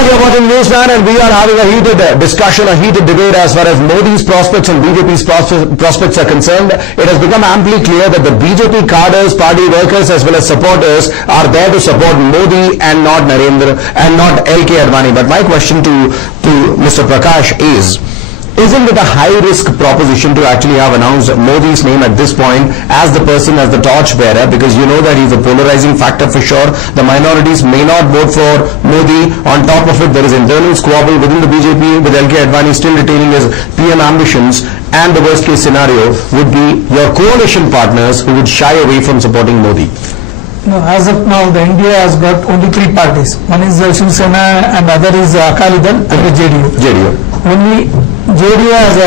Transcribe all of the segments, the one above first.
back, you're watching News9 and we are having a heated discussion, a heated debate as far as Modi's prospects and BJP's prospects are concerned. It has become amply clear that the BJP cadres, party workers as well as supporters are there to support Modi and not Narendra and not LK Advani. But my question to Mr. Prakash is, isn't it a high-risk proposition to actually have announced Modi's name at this point as the person, as the torch-bearer, because you know that he's a polarizing factor for sure. The minorities may not vote for Modi. On top of it, there is internal squabble within the BJP with LK Advani still retaining his PM ambitions, and the worst-case scenario would be your coalition partners who would shy away from supporting Modi. No, as of now, the India has got only three parties. One is Shiv Sena and other is Akali Dal and the JDU. Only JDU has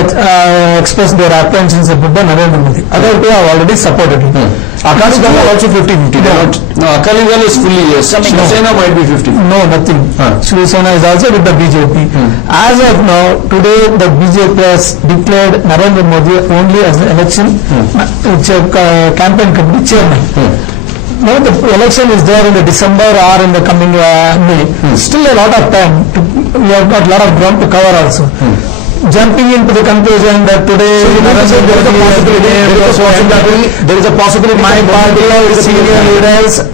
expressed their apprehensions about the Narendra Modi. Other two have already supported him. Akali Dal are also 50-50. No, Akali Dal is fully yes. Shiv Sena might be 50. No, nothing. Shiv Sena is also with the BJP. As of now, today the BJP has declared Narendra Modi only as the election campaign committee chairman. Now the election is there in the December or in the coming May. Still a lot of time. We have got a lot of ground to cover also. Jumping into the conclusion that today there is a possibility my party senior leaders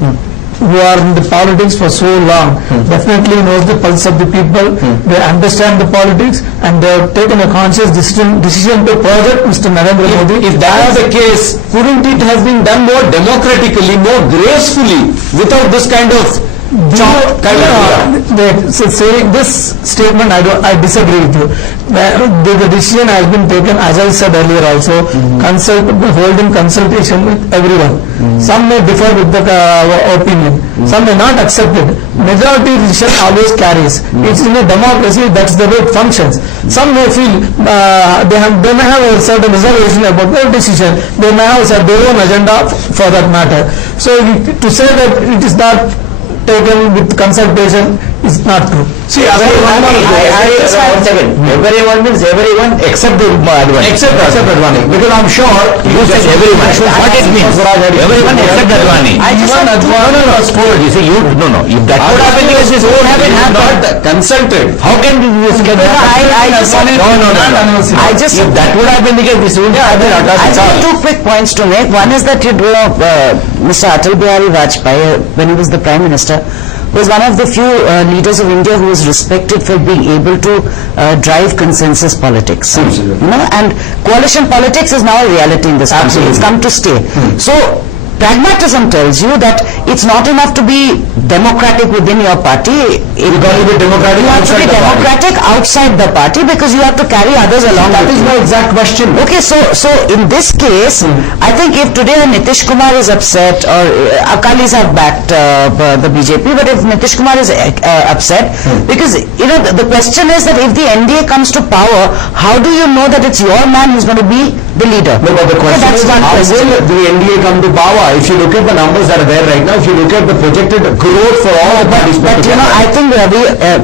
who are in the politics for so long definitely knows the pulse of the people. They understand the politics and they have taken a conscious decision to project Mr. Narendra Modi. If that is the case, couldn't it have been done more democratically, more gracefully, without this kind of saying this statement, I disagree with you. The decision has been taken, as I said earlier also, holding consultation with everyone. Some may differ with the opinion, some may not accept it. Majority decision always carries. It's in a democracy, that's the way it functions. Some may feel they may have a certain reservation about their decision. They may have their own agenda for that matter. So to say that it is not taken with consultation is not true. See, everyone means everyone except the Advani. Except Advani. Because I'm sure you said everyone. What it means? Everyone except Advani. You see, if that would have been the case, this would have been not consulted. How can this get done? If that would have been the case, this would have been I have two quick points to make. One is that Mr. Atal Bihari Vajpayee, when he was the Prime Minister, was one of the few leaders of India who was respected for being able to drive consensus politics. Absolutely. And coalition politics is now a reality in this country. It's come to stay. So pragmatism tells you that it's not enough to be democratic within your party. You've got to be democratic. You have to be democratic outside the party because you have to carry others along. That is my exact question. Okay, so in this case, I think if today Nitish Kumar is upset or Akalis have backed the BJP, but if Nitish Kumar is upset, because the question is that if the NDA comes to power, how do you know that it's your man who's going to be the leader? No, but the question is, how will the NDA come to power? If you look at the numbers that are there right now, if you look at the projected growth for all the parties, but I think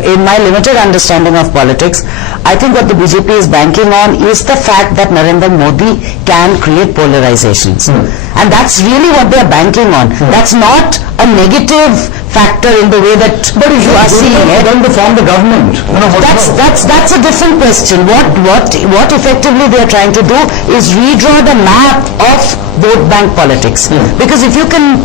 in my limited understanding of politics, I think what the BJP is banking on is the fact that Narendra Modi can create polarizations. And that's really what they are banking on. That's not a negative factor in the way that you are seeing it. Then to form the government. That's a different question. What effectively they are trying to do is redraw the map of vote bank politics. Because if you can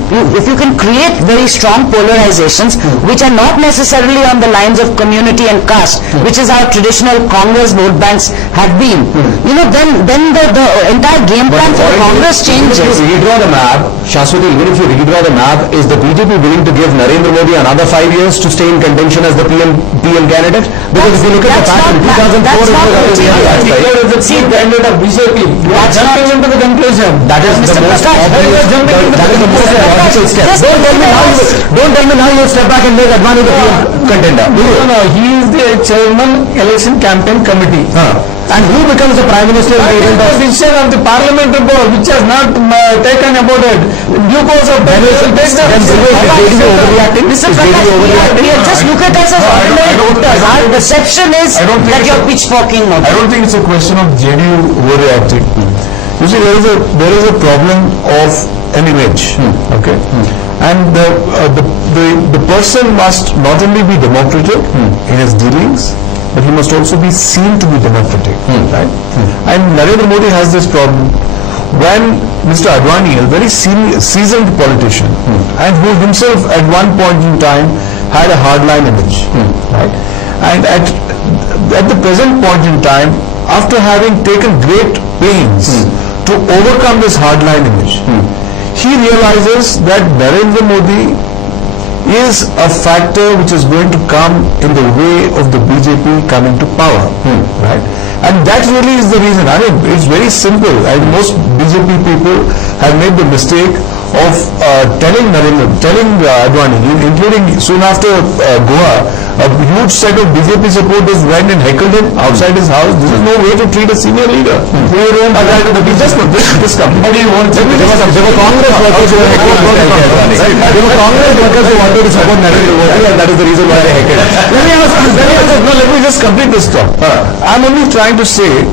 create very strong polarizations which are not necessarily on the lines of community and caste, which is how traditional Congress vote banks have been, then the entire game plan for Congress changes. If you redraw the map, Shashwati, even if you redraw the map, is the BJP willing to give Narendra Modi another 5 years to stay in contention as the PM candidate? Because if you look at the fact in 2004, see the end of BJP. You are jumping into the conclusion. That is the most logical step. Don't tell me now you step back and make Advani the PM contender. No, he is the chairman election campaign committee. And who becomes the Prime Minister? The decision of the Parliamentary Board, which has not taken about it. Due course of time, Mr. Prakash, just look at us as ordinary voters. Our perception is that you're pitchforking. I don't think it's a question of JDU overreacting. You see, there is a problem of an image, okay, and the person must not only be democratic in his dealings, but he must also be seen to be democratic, right? And Narendra Modi has this problem. When Mr. Advani, a very seasoned politician, and who himself at one point in time had a hardline image, right? And at the present point in time, after having taken great pains to overcome this hardline image, he realizes that Narendra Modi is a factor which is going to come in the way of the BJP coming to power, right? And that really is the reason. I mean, it's very simple. And most BJP people have made the mistake of telling Advani, including soon after Goa, a huge set of BJP supporters went and heckled him outside his house. This is no way to treat a senior leader. This company. There were Congress workers who were heckled Advani. There were Congress workers who wanted to support Narendra Modi, and that is the reason why they heckled. Let me just complete this thought. I'm only trying to say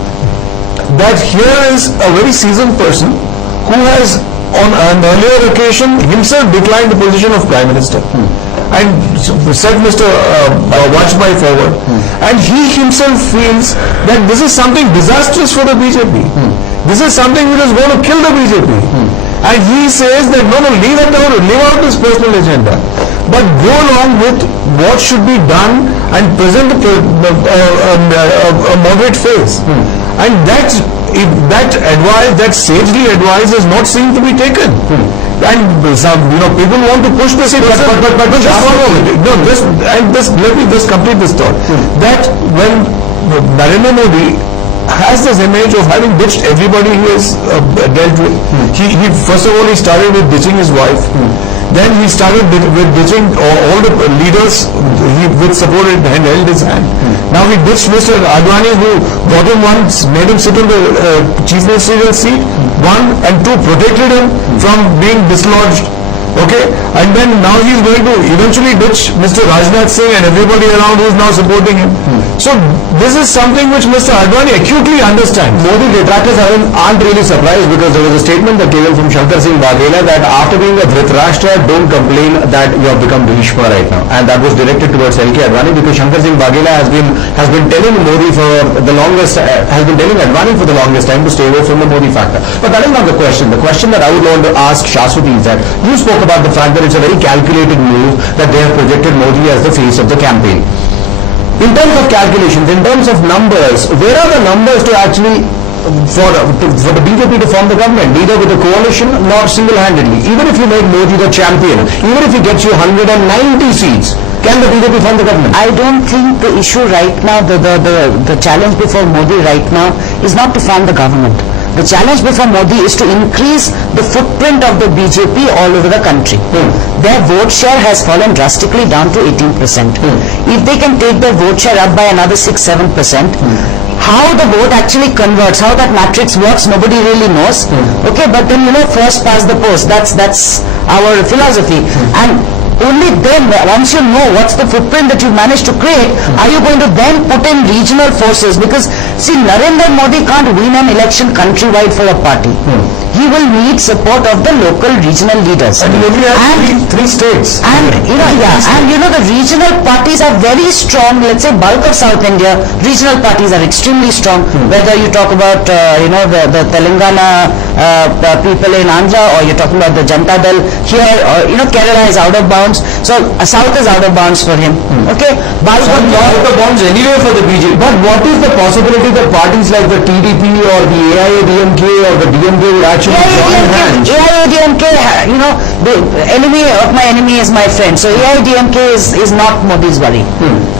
that here is a very seasoned person who has on an earlier occasion himself declined the position of Prime Minister and set Mr. Vajpayee forward, and he himself feels that this is something disastrous for the BJP. This is something which is going to kill the BJP, and he says that no, leave out this personal agenda, but go along with what should be done and present a moderate face. And that advice, that sagely advice, is not seen to be taken. And some, people want to push this. But let me just complete this thought. That when Narendra Modi has this image of having ditched everybody he has dealt with, he first of all he started with ditching his wife. Then he started with ditching all the leaders with supported and held his hand. Now he ditched Mr. Advani, who got him once, made him sit on the chief ministerial seat, one, and two, protected him from being dislodged. Okay, and then now he is going to eventually ditch Mr. Rajnath Singh and everybody around who is now supporting him. So this is something which Mr. Advani acutely understands. Modi detractors aren't really surprised, because there was a statement that came in from Shankar Singh Baghela that after being a Dhritarashtra, don't complain that you have become Bhishma right now, and that was directed towards LK Advani, because Shankar Singh Baghela has been telling Modi for the longest, has been telling Advani for the longest time to stay away from the Modi factor. But that is not the question. The question that I would want to ask Shashwati is that you spoke about the fact that it's a very calculated move that they have projected Modi as the face of the campaign. In terms of calculations, in terms of numbers, where are the numbers to actually for the BJP to form the government? Neither with a coalition nor single-handedly. Even if you make Modi the champion, even if he gets you 190 seats, can the BJP form the government? I don't think the issue right now, the challenge before Modi right now is not to form the government. The challenge before Modi is to increase the footprint of the BJP all over the country. Their vote share has fallen drastically down to 18%. If they can take their vote share up by another 6-7%, how the vote actually converts, how that matrix works, nobody really knows. Okay, but then first past the post. That's our philosophy. And only then, once you know what's the footprint that you managed to create, are you going to then put in regional forces? Because, see, Narendra Modi can't win an election countrywide for a party. He will need support of the local regional leaders. And he only has three states. And, the regional parties are very strong. Let's say bulk of South India, regional parties are extremely strong. Whether you talk about, the Telangana people in Andhra, or you're talking about the Janata Dal here, or, Kerala is out of bounds. So, South is out of bounds for him. Okay? Bulk of out of bounds anyway for the BJP. But what is the possibility that parties like the TDP or the AIADMK or the DMK would actually join hands? AIADMK, the enemy of my enemy is my friend. So AIADMK is not Modi's worry.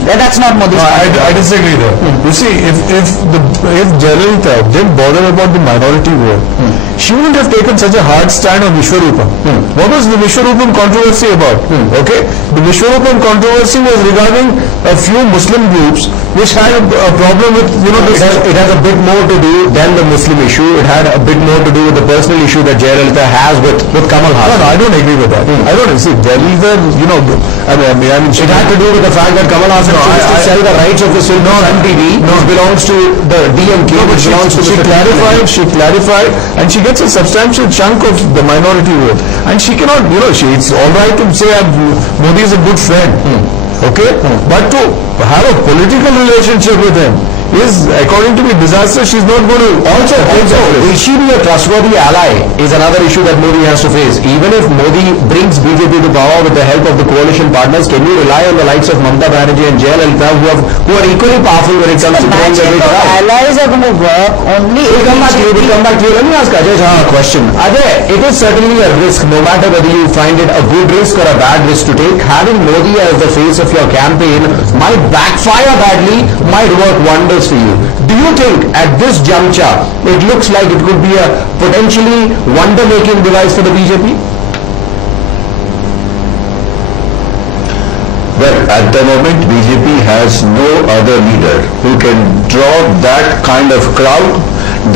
That's not Modi's worry. I disagree there. You see, if Jayalalitha didn't bother about the minority vote, she wouldn't have taken such a hard stand on Vishwarupam. What was the Vishwarupam controversy about? Okay, the Vishwarupam controversy was regarding a few Muslim groups which had a problem with, It has a bit more to do than the Muslim issue. It had a bit more to do with the personal issue that Jayalalitha has with Kamal Hassan. No, I don't agree with that. I don't see Jayalalitha, she It had to do with the fact that Kamal Hassan chose to sell the rights of the film Sun TV, which belongs to the DMK, which belongs to she clarified, and she gets a substantial chunk of the minority vote. And she cannot, it's all right to say Modi is a good friend, okay? But to have a political relationship with him is, according to me, disaster. She's not going to Also, will she be a trustworthy ally is another issue that Modi has to face. Even if Modi brings BJP to power with the help of the coalition partners, can you rely on the likes of Mamata Banerjee and Jayalalitha who are equally powerful when it comes to throwing their weight around? Allies are going to work only if We'll come back to you. Let me ask Ajay a question. Ajay, it is certainly a risk, no matter whether you find it a good risk or a bad risk to take. Having Modi as the face of your campaign might backfire badly, might work wonders for you. Do you think at this juncture, it looks like it could be a potentially wonder-making device for the BJP? Well, at the moment, BJP has no other leader who can draw that kind of crowd,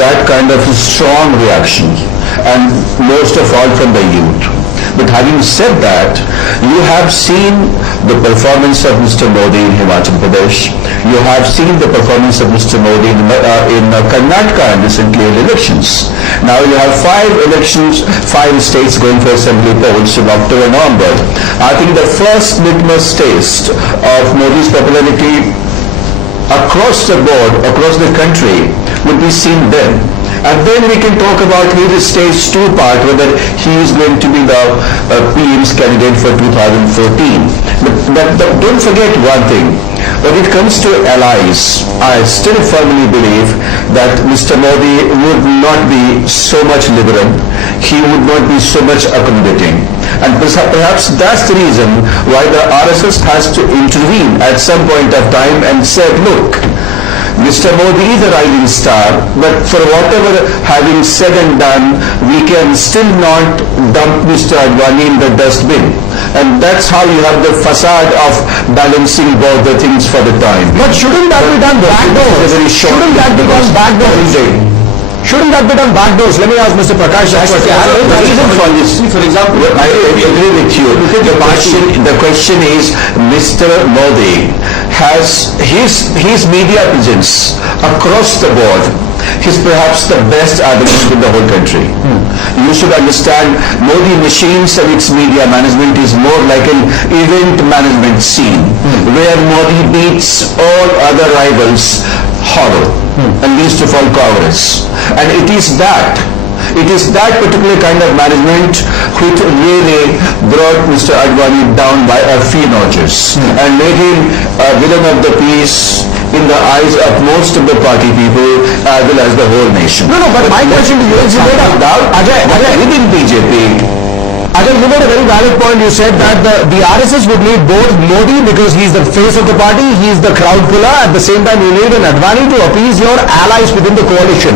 that kind of strong reaction, and most of all from the youth. But having said that, you have seen the performance of Mr. Modi in Himachal Pradesh. You have seen the performance of Mr. Modi in Karnataka in recently held elections. Now you have 5 states going for assembly polls in October, November. I think the first litmus test of Modi's popularity across the board, across the country, would be seen then. And then we can talk about his stage 2 part, whether he is going to be the PM's candidate for 2014. But don't forget one thing. When it comes to allies, I still firmly believe that Mr. Modi would not be so much liberal. He would not be so much accommodating. And perhaps that's the reason why the RSS has to intervene at some point of time and said, look, Mr. Modi is a rising star, but for whatever having said and done, we can still not dump Mr. Advani in the dustbin. And that's how you have the facade of balancing both the things for the time. But shouldn't that be done backdoors? Shouldn't that be done backdoors? Shouldn't that be done backdoors? Let me ask Mr. Prakash that question. The reason for this, for example, I agree with you. The question is, Mr. Modi has his media presence across the board. He's perhaps the best argument in the whole country. You should understand, Modi machines and its media management is more like an event management scene, where Modi beats all other rivals hollow and least of all cowardice. And it is that particular kind of management which really brought Mr. Advani down by a few notches and made him a villain of the peace in the eyes of most of the party people as well as the whole nation. No, but my question to you is, you made within BJP, Ajay, you made a very valid point. You said that the RSS would need both Modi because he's the face of the party, he's the crowd puller. At the same time, you need an Advani to appease your allies within the coalition.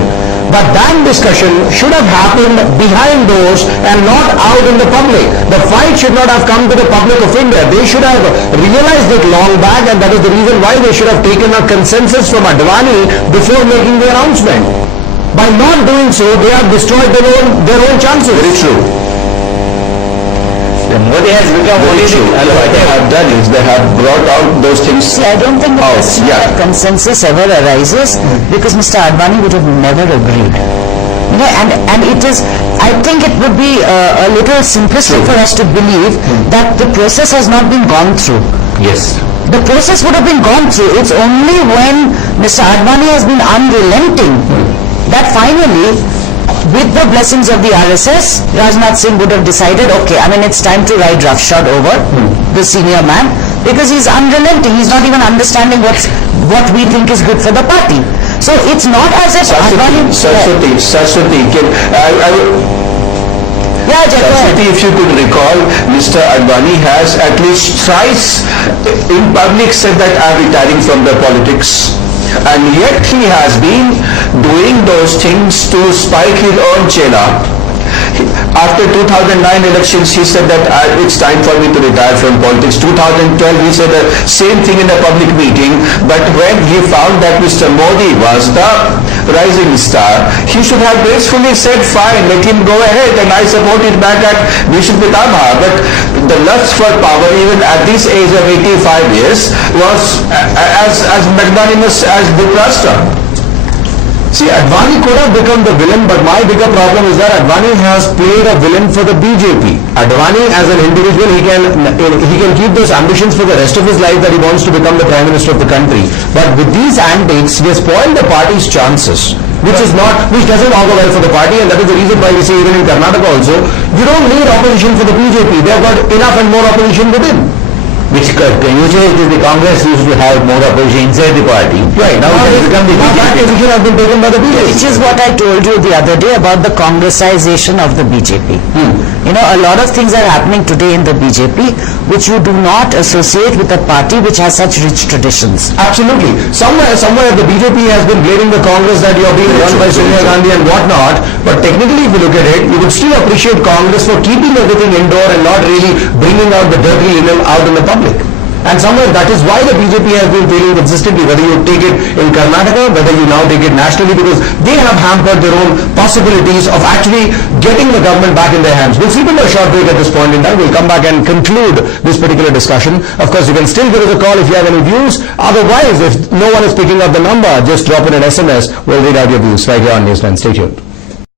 But that discussion should have happened behind doors and not out in the public. The fight should not have come to the public of India. They should have realized it long back, and that is the reason why they should have taken a consensus from Advani before making the announcement. By not doing so, they have destroyed their own chances. very true. Modi has become only And what they have done is they have brought out those things. See, I don't think the question of consensus ever arises because Mr. Advani would have never agreed. And it is, I think it would be a little simplistic for us to believe that the process has not been gone through. Yes. The process would have been gone through. It's only when Mr. Advani has been unrelenting that finally, with the blessings of the RSS, Rajnath Singh would have decided, okay, it's time to ride roughshod over the senior man because he's unrelenting. He's not even understanding what we think is good for the party. So it's not as if Advani... Saraswati, if you could recall, Mr. Advani has at least thrice in public said that I'm retiring from the politics. And yet he has been doing those things to spike his own chela. After 2009 elections, he said that it's time for me to retire from politics. 2012, he said the same thing in a public meeting. But when he found that Mr. Modi was the rising star, he should have gracefully said, fine, let him go ahead, and I support it back at Bishop Pitama. But the lust for power, even at this age of 85 years, was as magnanimous as Dhritarashtra. See, Advani could have become the villain, but my bigger problem is that Advani has played a villain for the BJP. Advani, as an individual, he can keep those ambitions for the rest of his life that he wants to become the Prime Minister of the country. But with these antics, he has spoiled the party's chances, which doesn't augur well for the party, and that is the reason why we say even in Karnataka also, you don't need opposition for the BJP. They have got enough and more opposition within. Which usually the Congress used to have more opposition inside the party. Right. Now it has become the BJP. That decision has been taken by the BJP. Which is what I told you the other day about the Congressization of the BJP. You know, a lot of things are happening today in the BJP which you do not associate with a party which has such rich traditions. Absolutely. Somewhere the BJP has been blaming the Congress that you are being run by Sonia Gandhi and whatnot, but technically if you look at it, you would still appreciate Congress for keeping everything indoor and not really bringing out the dirty linen out in the public. And somewhere that is why the BJP has been failing consistently, whether you take it in Karnataka, whether you now take it nationally, because they have hampered their own possibilities of actually getting the government back in their hands. We'll sleep into a short break at this point in time. We'll come back and conclude this particular discussion. Of course, you can still give us a call if you have any views. Otherwise, if no one is picking up the number, just drop in an SMS. We'll read out your views right here on News9. Stay tuned.